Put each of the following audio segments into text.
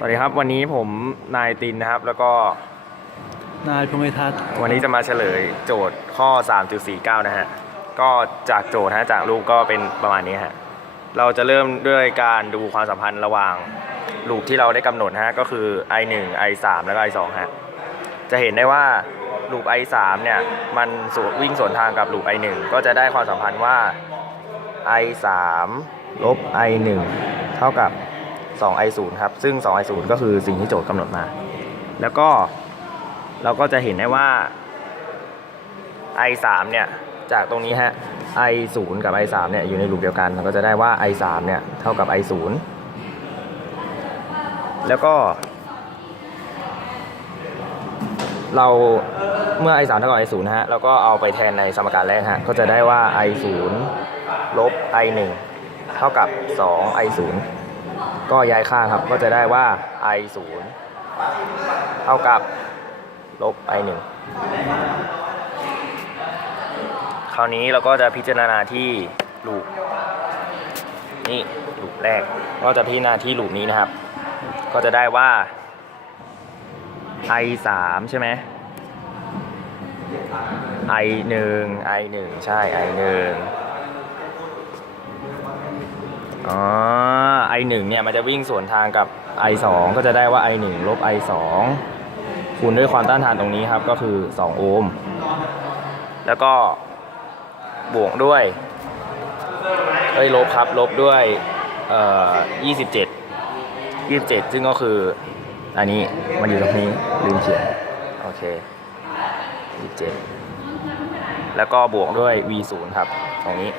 สวัสดีครับ วันนี้ผมนายตินนะครับ แล้วก็นายพงศ์ทัศน์วันนี้จะมาเฉลยโจทย์ข้อ 3.49 นะฮะ ก็จากโจทย์นะจากรูปก็เป็นประมาณนี้ฮะ เราจะเริ่มด้วยการดูความสัมพันธ์ระหว่างลูปที่เราได้กำหนดนะฮะ ก็คือ i 1 i 3 แล้วก็ i 2 ฮะ จะเห็นได้ว่าลูป i 3 เนี่ยมันสวนวิ่งสวนทางกับลูป i 1 ก็จะได้ความสัมพันธ์ว่า i 3 ลบ i 1 เท่ากับ 2 i 0 ครับ ซึ่ง2 i 0 ก็คือสิ่งที่โจทย์กำหนดมา แล้วก็เราก็จะเห็นได้ว่า i 3 เนี่ย จากตรงนี้ฮะ i 0 กับ i 3 เนี่ยอยู่ในลูปเดียวกันเราก็จะได้ว่า i 3 เนี่ยเท่ากับ i 0 แล้วก็เราเมื่อ i 3 เท่ากับ i 0 นะฮะเราก็เอาไปแทนในสมการแรกฮะ ก็จะได้ว่า i 0 ลบ i 1 เท่ากับ 2 i 0 ก็ย้ายค่าครับ ก็จะได้ว่า i 0เท่ากับลบ i 1คราวนี้เราก็จะพิจารณาที่ลูปนี่ลูปแรก ก็จะพิจารณาที่ลูปนี้นะครับ ก็จะได้ว่า i 3ใช่ไหม i 1 i 1ใช่ i 1 อ๋อ i 1 เนี่ยมันจะวิ่งสวนทางกับ i 2 ก็จะได้ว่า i 1 ลบ i 2 คูณด้วยความต้านทานตรงนี้ครับก็คือ 2 โอห์ม แล้วก็บวกด้วยเอ้ยลบครับลบด้วยเอ่อ27 27 ซึ่งก็คืออันนี้มันอยู่ตรงนี้ลืมเขียนโอเค27 แล้วก็บวกด้วย v 0ครับ ตรงนี้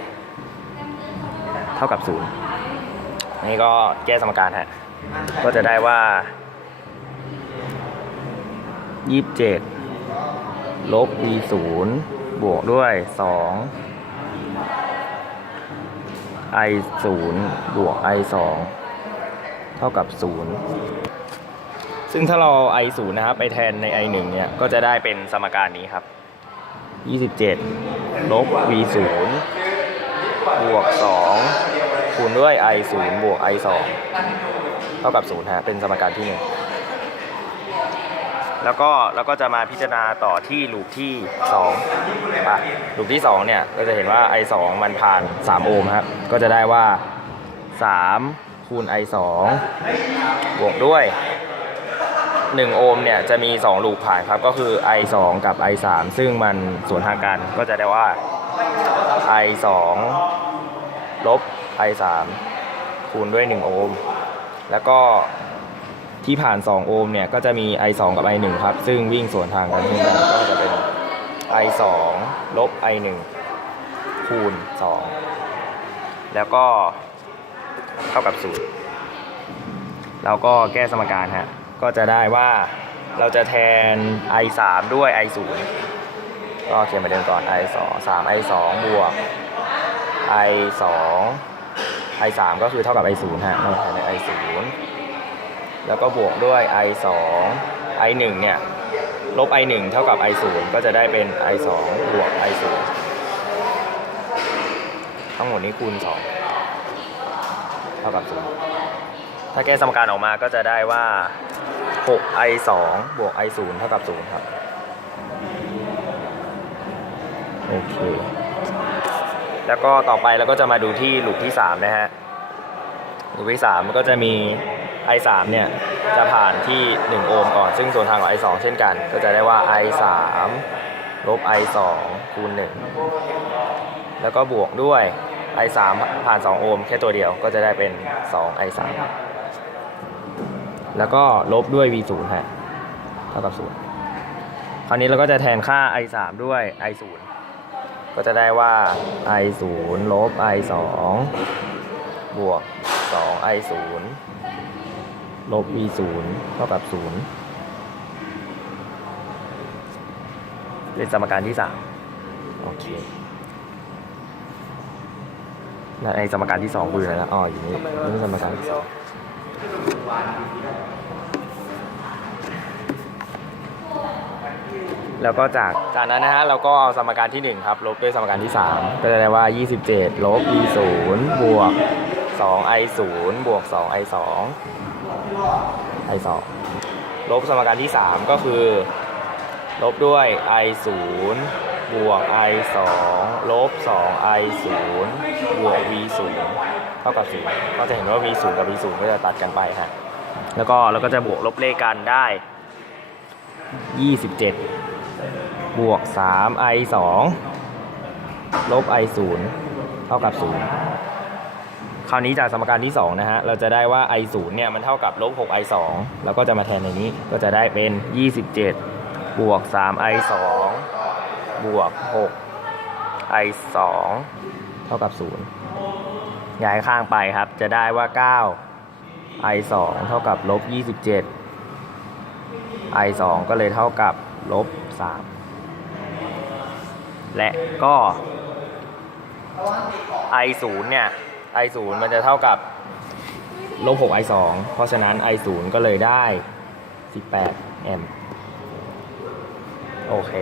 เท่ากับ 0 นี่ก็แก้สมการฮะ ก็จะได้ว่า27ลบ v 0บวกด้วย2 i 0บวก i 2เท่ากับ0ซึ่งถ้าเรา i 0นะครับไปแทนใน i 1เนี่ย ก็จะได้เป็นสมการนี้ครับ 27 ลบ v 0บวก 2 คูณ ด้วย i 0บวก i 2เท่ากับ0ฮะเป็นสมการที่ 1 แล้วก็เราก็จะมาพิจารณาต่อที่ลูปที่2ป่ะลูปที่ 2 เนี่ยก็จะเห็นว่า i 2มันผ่าน 3 โอห์มครับก็จะได้ว่า 3 คูณ i 2บวกด้วย 1 โอห์มเนี่ยจะมี 2 ลูปผ่านครับก็คือ i 2กับ i 3ซึ่งมันสวนทางกันก็จะได้ว่า i 2ลบ i 3คูณด้วย 1 โอห์ม แล้วก็ที่ผ่าน 2 โอห์มเนี่ย ก็จะมี i 2กับ i 1ครับ ซึ่งวิ่งสวนทางกันเช่นกันก็จะเป็น i 2ลบ i 1คูณ 2 แล้วก็เท่ากับ 0 แล้วก็แก้สมการฮะ ก็จะได้ว่าเราจะแทน i 3ด้วย i 0ก็เขียนมาเดิมก่อน i 2 3 i 2บวก i 2 i 3ก็คือเท่ากับ i 0ฮะเราแทนใน i 0แล้วก็บวกด้วย i 2 i 1เนี่ยลบ i 1เท่ากับ i 0ก็จะได้เป็น i 2บวก i 0ทั้งหมดนี้คูณ 2 เท่ากับ 0 ถ้าแก้สมการออกมาก็จะได้ว่า 6 i 2บวก i 0เท่ากับ 0 ครับ โอเค แล้วก็ต่อไปเราก็จะมาดูที่ลูปที่ 3 นะฮะลูปที่ 3 มันก็จะมี i 3 เนี่ยจะผ่านที่ 1 โอห์มก่อน ซึ่งส่วนทางของ i 2 เช่นกัน ก็จะได้ว่า i 3 ลบ i 2 คูณ 1 แล้วก็บวกด้วย i 3 ผ่าน 2 โอห์มแค่ตัวเดียวก็จะได้เป็น 2 i 3 แล้วก็ลบด้วย v 0 ฮะเท่ากับ0คราวนี้เราก็จะแทนค่า i 3 ด้วย i 0 ก็จะได้ว่า i 0ลบ i 2บวก2 i 0ลบ v 0เท่ากับ0เป็นสมการที่ 3 โอเคและในสมการที่2คืออะไรนะอ๋ออยู่นี่นี่สมการที่สอง แล้วก็จากจากนั้นนะฮะเราก็เอาสมการที่ 1 ครับ ลบด้วยสมการที่ 3 ก็จะได้ว่า 27 ลบ e 0บวก 2 i 0บวก 2 i 2 i 2ลบสมการที่ 3 ก็คือ ลบด้วย i 0บวก i 2ลบ 2 i 0บวก v 0เท่ากับ0ก็จะเห็นว่า v 0กับ v 0ก็จะตัดกันไปฮะแล้วก็เราก็จะบวกลบเลขกันได้ 27 บวก 3 i 2ลบ i 0เท่ากับ 0 คราวนี้จากสมการที่ 2 นะฮะ เราจะได้ว่า i 0เนี่ยมันเท่ากับลบ6 i 2แล้วก็จะมาแทนในนี้ ก็จะได้เป็น 27 บวก 3 i 2บวก 6 i 2เท่ากับ 0 ย้ายข้างไปครับ จะได้ว่า 9 i 2เท่ากับลบ27 i 2ก็เลยเท่ากับลบ3 และก็ i 0 เนี่ย i 0 มันจะเท่ากับลบ6 i 2 เพราะฉะนั้น i 0 ก็เลยได้ 18 แอมป์โอเค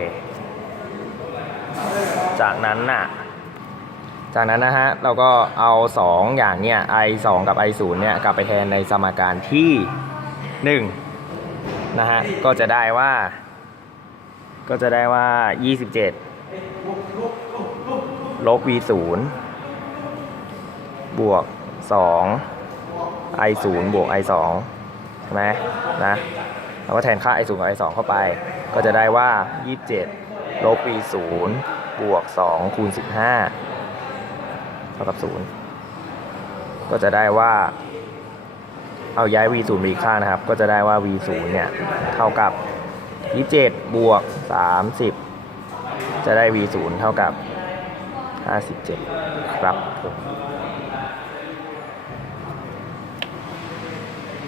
จากนั้นน่ะ จากนั้นนะฮะ เราก็เอา 2 อย่างเนี่ย i 2 กับ i 0 เนี่ย กลับไปแทนในสมการที่ 1 นะฮะ ก็จะได้ว่า ก็จะได้ว่า 27 ลบ v 0บวก 2 i 0บวก i 2ใช่ไหมนะเราก็แทนค่า i 0กับ i 2เข้าไป ก็จะได้ว่า 27 ลบ v 0บวก 2 คูณ 15 เท่ากับ 0 ก็จะได้ว่า เอาย้าย v 0ไปอีกข้างนะครับ ก็จะได้ว่า v 0เนี่ย เท่ากับ 27 บวก 30 จะได้ v 0เท่ากับ 57 ครับผม